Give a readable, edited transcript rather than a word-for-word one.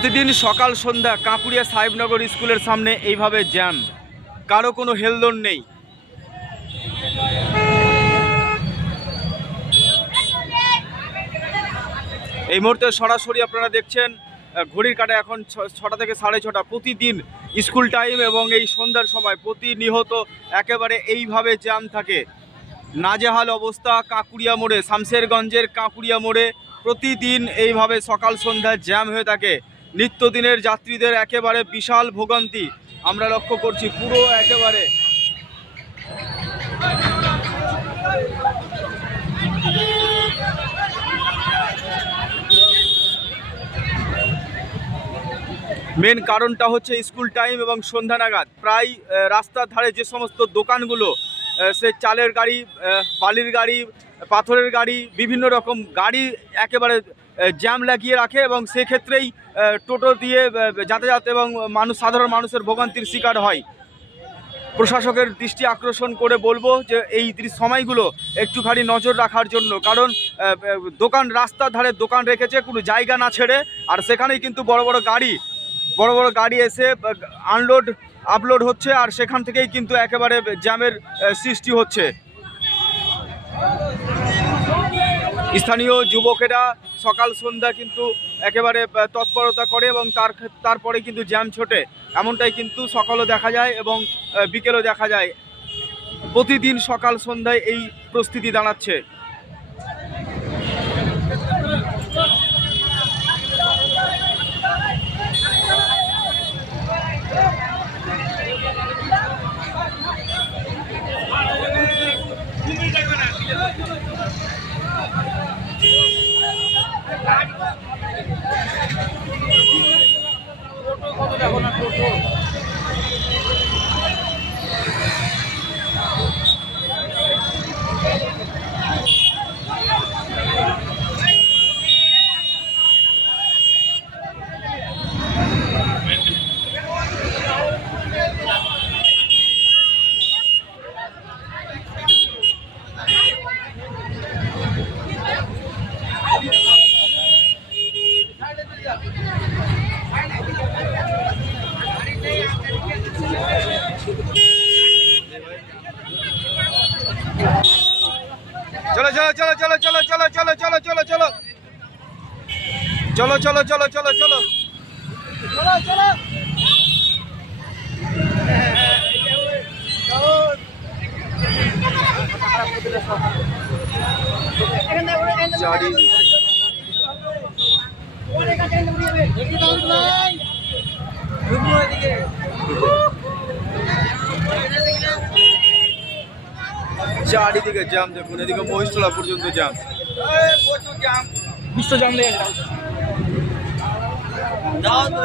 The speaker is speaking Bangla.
প্রতিদিন সকাল সন্ধ্যা কাঁকুড়িয়া সাহেবনগর স্কুলের সামনে এইভাবে জ্যাম, কারো কোনো হেলদোল নেই। এই মুহূর্তে সরাসরি আপনারা দেখছেন ঘড়ির কাঁটা এখন 6টা থেকে 6:30। প্রতিদিন স্কুল টাইম এবং এই সন্ধ্যার সময় প্রতিনিয়ত একেবারে এইভাবে জ্যাম থাকে। নাজেহাল অবস্থা কাঁকুড়িয়া মোড়ে, শামশেরগঞ্জের কাঁকুড়িয়া মোড়ে প্রতিদিন এইভাবে সকাল সন্ধ্যা জ্যাম হয়ে থাকে। নিত্যদিনের যাত্রীদের একেবারে বিশাল ভোগান্তি আমরা লক্ষ্য করছি। পুরো একেবারে মেন কারণটা হচ্ছে স্কুল টাইম এবং সন্ধ্যা নাগাদ প্রায় রাস্তার ধারে যে সমস্ত দোকানগুলো, সে চালের গাড়ি, বালির গাড়ি, পাথরের গাড়ি, বিভিন্ন রকম গাড়ি একেবারে জ্যাম লাগিয়ে রাখে এবং সেক্ষেত্রেই টোটো দিয়ে যাতায়াত এবং সাধারণ মানুষের ভোগান্তির শিকার হয়। প্রশাসকের দৃষ্টি আকর্ষণ করে বলবো যে এই সময়গুলো একটুখানি নজর রাখার জন্য, কারণ দোকান রাস্তার ধারে দোকান রেখেছে কোনো জায়গা না ছেড়ে, আর সেখানেই কিন্তু বড় বড় গাড়ি এসে আনলোড আপলোড হচ্ছে, আর সেখান থেকেই কিন্তু একেবারে জ্যামের সৃষ্টি হচ্ছে। স্থানীয় যুবকেরা সকাল সন্ধ্যা কিন্তু একেবারে তৎপরতা করে এবং তারপরে কিন্তু জ্যাম ছোটে। এমনটাই কিন্তু সকালও দেখা যায় এবং বিকেলও দেখা যায়। প্রতিদিন সকাল সন্ধ্যায় এই পরিস্থিতি দাঁড়াচ্ছে। চলো চলো চলো চলো চলো চলো চলো চলো চলো চলো চলো চলো চলো চলো চলো চলো চলো চারিদিকে জ্যাম, দেখুন এদিকে মহিষতলা পর্যন্ত জ্যাম, প্রচুর জ্যাম, বিশ্ব জ্যাম লেগে গেছে। যাও তো